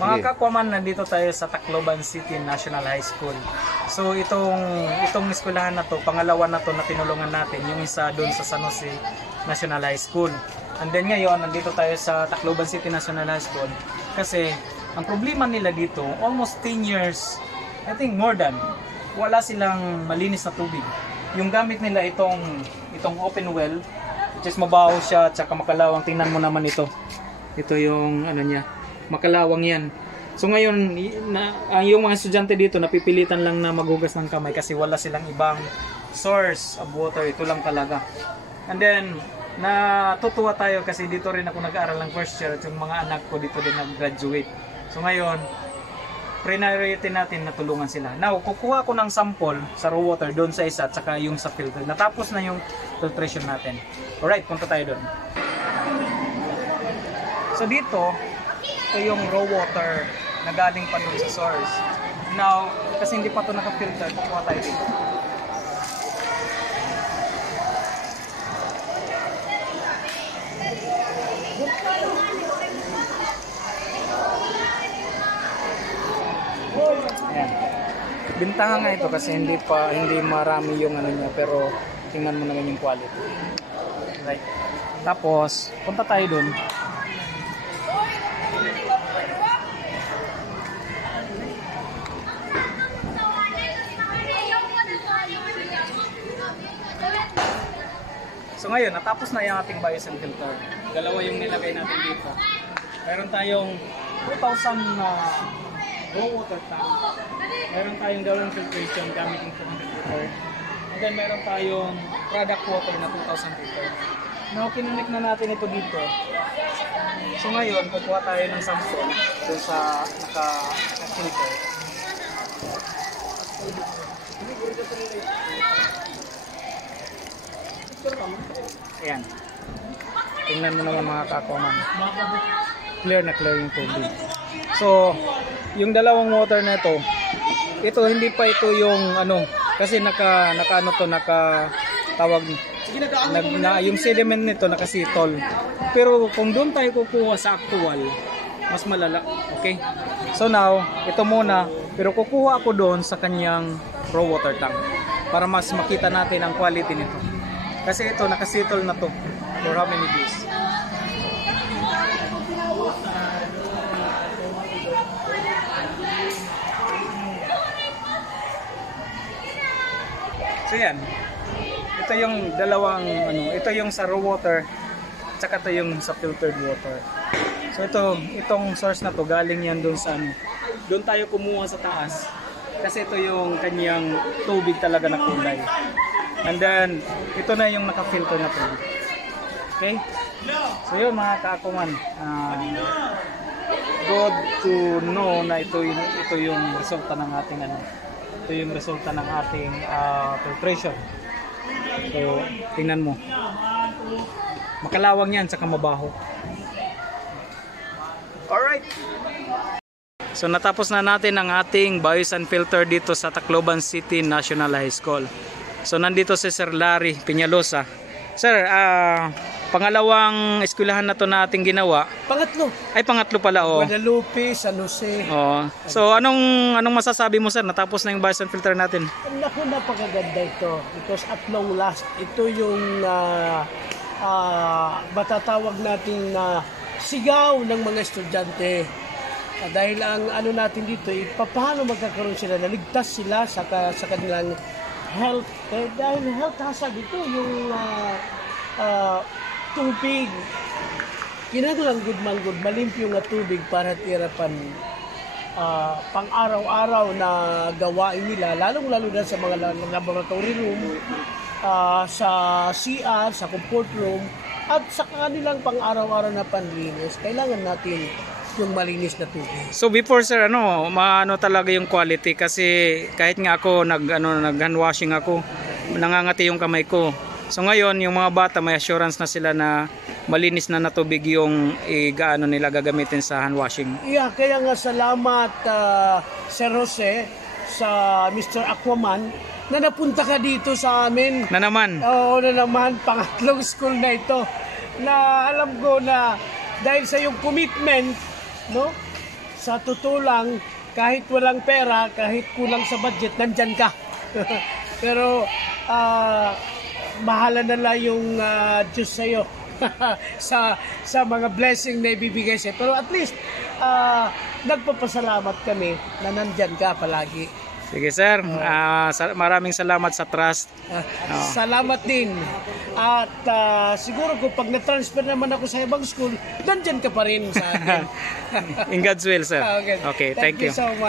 Mga ka-Aquaman, nandito tayo sa Tacloban City National High School. So itong eskwelahan na to, pangalawa na to na tinulungan natin, yung isa doon sa San Jose National High School. And then ngayon, nandito tayo sa Tacloban City National High School kasi ang problema nila dito, almost 10 years, I think more than, wala silang malinis na tubig. Yung gamit nila itong open well, which is mabaho siya at saka makalawang. Tingnan mo naman ito. Ito yung ano niya, makalawang yan. So ngayon, yung mga estudyante dito napipilitan lang na maghugas ng kamay kasi wala silang ibang source of water. Ito lang talaga. And then, natutuwa tayo kasi dito rin ako nag-aaral ng first year at yung mga anak ko dito din nag-graduate. So ngayon, priority natin na tulungan sila. Now, kukuha ko ng sample sa raw water doon sa isa at saka yung sa filter. Natapos na yung filtration natin. Alright, punta tayo doon. So dito, ito yung raw water na galing pa doon sa source. Now, kasi hindi pa ito naka-filter, kukuha tayo dito. Ayan. Bintahan nga ito kasi hindi marami yung ano niya, pero tingnan mo naman yung quality. Right. Tapos, punta tayo doon. So ngayon, natapos na yung ating biosand filter. Dalawa yung nilagay natin dito. Meron tayong 2,000 raw water tank. Meron tayong dalawang filtration gamit yung 200 liter. And then meron tayong product water na 2,000 liter. Now, kinunik na natin ito dito. So ngayon, kukuha tayo ng sample doon sa naka-filter. Ayan. Tingnan mo naman mga ka-Aquaman. Clear na clear yung tubig. So, yung dalawang water na ito hindi pa ito yung ano, kasi nakatawag yung sediment nito nakasitol. Pero kung doon tayo kukuha sa actual, mas malala. Okay? So now, ito muna, pero kukuha ako doon sa kanyang raw water tank para mas makita natin ang quality nito. Kasi ito nakasitol na to for how many days? So yan. Ito yung dalawang ito yung sa raw water, tsaka ito yung sa filtered water. So itong source na to galing yan doon sa doon tayo kumuha sa taas. Kasi ito yung kanyang tubig talaga na kulay. And then ito na yung naka-filter na tubig. Okay? So yun mga ka-Aquaman, good to know na ito yung resulta ng ating ito yung resulta ng ating filtration. So tingnan mo, makalawang yan saka mabaho. Alright, so natapos na natin ang ating biosand filter dito sa Tacloban City National High School. So nandito si Sir Larry Peñalosa. Sir, pangalawang eskwelahan na to na ating ginawa. Pangatlo. Ay, pangatlo pala, oh. Guadalupe, San Jose. Oh. So anong masasabi mo, sir? Natapos na yung biosand filter natin. Naku, napakaganda ito. Because at long last, ito yung matatawag natin na sigaw ng mga estudyante. Dahil ang natin dito, paano magkakaroon sila, naligtas sila sa kanilang health. Dahil health hazard ito, yung tubig. Kinagalang good, malimpyo nga tubig para tirapan pang araw-araw na gawain nila, lalong-lalo na sa mga laboratory room, sa CR, sa comfort room, at sa kanilang pang araw-araw na panlinis. Kailangan natin yung malinis na tubig. So before, sir, maano talaga yung quality kasi kahit nga ako nag-hand washing ako, nangangati yung kamay ko. So ngayon, yung mga bata may assurance na sila na malinis na tubig yung nila gagamitin sa hand washing. Yeah, kaya nga salamat Sir Jose sa Mr. Aquaman na napunta ka dito sa amin. Na naman? Oo, na naman. Pangatlong school na ito. Na alam ko na dahil sa iyong commitment, no? sa totoo lang, kahit walang pera, kahit kulang sa budget, nandyan ka. Pero mahala na lang yung Diyos sa'yo sa mga blessing na ibibigay sa'yo. Pero at least, nagpapasalamat kami na nandyan ka palagi. Sige sir, maraming salamat sa trust. Salamat din. At siguro kung pag na-transfer naman ako sa ibang school, nandyan ka pa rin sa akin. In God's will sir. Okay. Okay, thank you. So much.